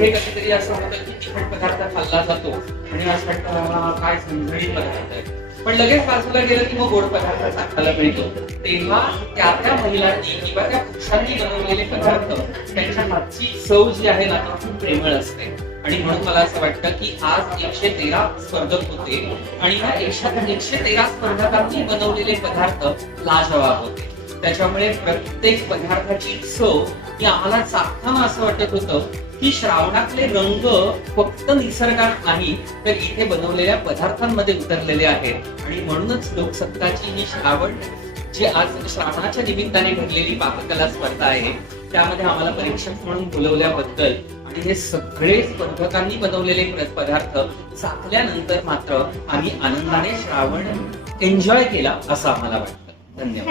इथे कधीतरी असं होतं की तिखट पदार्थ खाल्ला जातो आणि असं वाटतं काय झणझणीत पदार्थ आहे पण लगेच बाजूला गेलं की मग गोड पदार्थ चाखायला मिळतो. तेव्हा त्या त्या महिलांनी किंवा त्या पुरुषांनी बनवलेले पदार्थ त्यांच्या हातची चव जी आहे ना ती खूप प्रेमळ असते. आणि म्हणून मला असं वाटतं की आज एकशे तेरा स्पर्धक होते आणि या एकशे एकशे तेरा स्पर्धकांनी बनवलेले पदार्थ लाजवाब होते. त्याच्यामुळे प्रत्येक पदार्थाची चव ही आम्हाला चाखताना असं वाटत होतं की श्रावणातले रंग फक्त निसर्गात नाही तर इथे बनवलेल्या पदार्थांमध्ये उतरलेले आहेत. आणि म्हणूनच लोकसत्ताची ही श्रावण जी आज श्रावणाच्या निमित्ताने घडलेली पाककला स्पर्धा आहे त्यामध्ये आम्हाला परीक्षक म्हणून बोलवल्याबद्दल आणि हे सगळे स्पर्धकांनी बनवलेले पदार्थ चाकल्यानंतर मात्र आम्ही आनंदाने श्रावण एन्जॉय केला असं आम्हाला वाटतं. धन्यवाद.